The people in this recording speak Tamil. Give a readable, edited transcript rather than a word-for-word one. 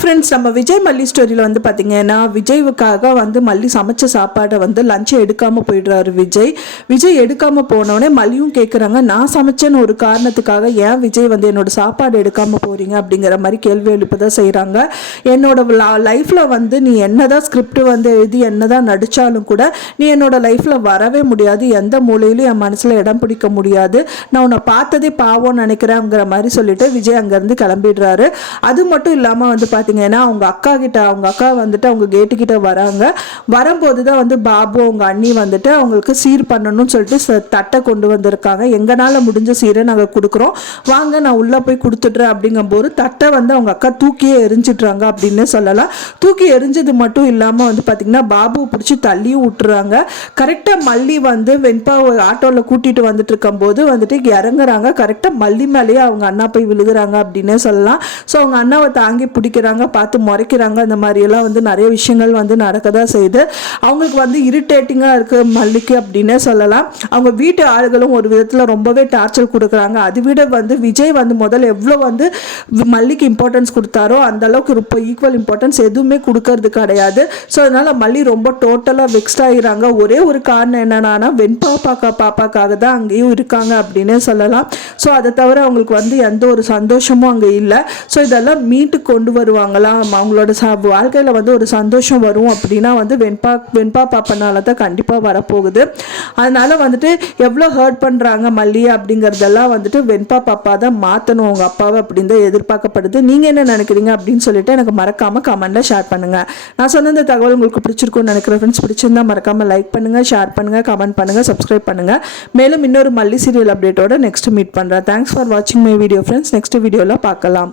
ஃப்ரெண்ட்ஸ், நம்ம விஜய் மல்லி ஸ்டோரியில் வந்து பார்த்தீங்கன்னா விஜய்வுக்காக வந்து மல்லி சமைச்ச சாப்பாடை வந்து லஞ்சை எடுக்காமல் போயிடுறாரு விஜய் எடுக்காமல் போனோடனே மல்லியும் கேட்குறாங்க, நான் சமைச்சேன்னு ஒரு காரணத்துக்காக ஏன் விஜய் வந்து என்னோட சாப்பாடு எடுக்காமல் போகிறீங்க அப்படிங்கிற மாதிரி கேள்வி எழுப்பதான் செய்கிறாங்க. என்னோட லைஃப்பில் வந்து நீ என்னதான் ஸ்கிரிப்ட் வந்து எழுதி என்னதான் நடித்தாலும் கூட நீ என்னோட லைஃப்பில் வரவே முடியாது, எந்த மூலையிலும் என் மனசில் இடம் பிடிக்க முடியாது, நான் உன்னை பார்த்ததே பாவம்னு நினைக்கிறேங்கிற மாதிரி சொல்லிட்டு விஜய் அங்கேருந்து கிளம்பிடுறாரு. அது மட்டும் இல்லாமல் வந்து பார்த்தீங்கன்னா அவங்க அக்கா வந்துட்டு அவங்க கேட்டுக்கிட்ட வராங்க. வரும்போது தான் வந்து பாபு அவங்க அண்ணி வந்துட்டு அவங்களுக்கு சீர் பண்ணணும்னு சொல்லிட்டு தட்டை கொண்டு வந்திருக்காங்க. எங்களால் முடிஞ்ச சீரை நாங்கள் கொடுக்குறோம், வாங்க நான் உள்ளே போய் கொடுத்துட்றேன் அப்படிங்கும்போது தட்டை வந்து அவங்க அக்கா தூக்கியே எரிஞ்சிட்றாங்க அப்படின்னு சொல்லலாம். தூக்கி எரிஞ்சது மட்டும் இல்லாமல் வந்து பார்த்திங்கன்னா பாபு பிடிச்சி தள்ளியும் விட்டுறாங்க. கரெக்டாக மல்லி வந்து வெண்பா ஆட்டோவில் கூட்டிகிட்டு வந்துட்டு இருக்கும்போது வந்துட்டு இறங்குறாங்க. கரெக்டாக மல்லி மேலேயே அவங்க அண்ணா போய் விழுகிறாங்க அப்படின்னே சொல்லலாம். ஸோ அவங்க அண்ணாவை தாங்கி பிடிக்கிறாங்க, பார்த்து முறைக்கிறாங்க. இந்த மாதிரியெல்லாம் வந்து நிறைய விஷயங்கள் வந்து நடக்கதான் செய்யுது. அவங்களுக்கு வந்து இரிட்டேட்டிங்காக இருக்குது மல்லிக்கு அப்படின்னே சொல்லலாம். அவங்க வீட்டு ஆளுகளும் ஒரு விதத்தில் ரொம்பவே டார்ச்சர் கொடுக்குறாங்க. அதை விட வந்து விஜய் வந்து முதல்ல எவ்வளோ வந்து மல்லிக்கு இம்பார்ட்டன்ஸ் கொடுத்தாரோ அந்த அளவுக்கு ரொம்ப ஈக்குவல் இம்பார்ட்டன்ஸ் எதுவுமே கொடுக்கறது கிடையாது. ஸோ அதனால் மல்லி ரொம்ப டோட்டலாக வெக்ஸ்ட் ஆகிறாங்க. ஒரே ஒரு காரணம் என்னன்னா வெண்பா பாப்பாக்காக தான் அங்கேயும் இருக்காங்க அப்படின்னே சொல்லலாம். ஸோ அதை தவிர அவங்களுக்கு வந்து எந்த ஒரு சந்தோஷமும் அங்கே இல்லை. ஸோ இதெல்லாம் மீட்டு கொண்டு வருவாங்களா, அவங்களோட வாழ்க்கையில் வந்து ஒரு சந்தோஷம் வரும் அப்படின்னா வந்து வெண்பா பாப்பனால தான் கண்டிப்பாக வரப்போகுது. அதனால வந்துட்டு எவ்வளோ ஹர்ட் பண்ணுறாங்க மல்லி அப்படிங்கிறதெல்லாம் வந்துட்டு வெண்பா பாப்பா தான் மாற்றணும் அவங்க அப்பாவை அப்படின்னு தான் எதிர்பார்க்கப்படுது. நீங்கள் என்ன நினைக்கிறீங்க அப்படின்னு சொல்லிட்டு எனக்கு மறக்காமல் கமெண்ட்டில் ஷேர் பண்ணுங்கள். நான் சொன்ன இந்த தகவல் உங்களுக்கு பிடிச்சிருக்கும்னு நினைக்கிறேன் ஃப்ரெண்ட்ஸ். பிடிச்சிருந்தா மறக்காமல் லைக் பண்ணுங்கள், ஷேர் பண்ணுங்கள், கமெண்ட் பண்ணுங்கள், சப்ஸ்கிரைப் பண்ணுங்கள். மேலும் இன்னொரு மல்லி சீரியல் அப்டேட்டோட நெக்ஸ்ட் மீட் பண்ணுறேன். தேங்க்ஸ் ஃபார் வாட்சிங் மை வீடியோ ஃப்ரெண்ட்ஸ். நெக்ஸ்ட் வீடியோவில் பார்க்கலாம்.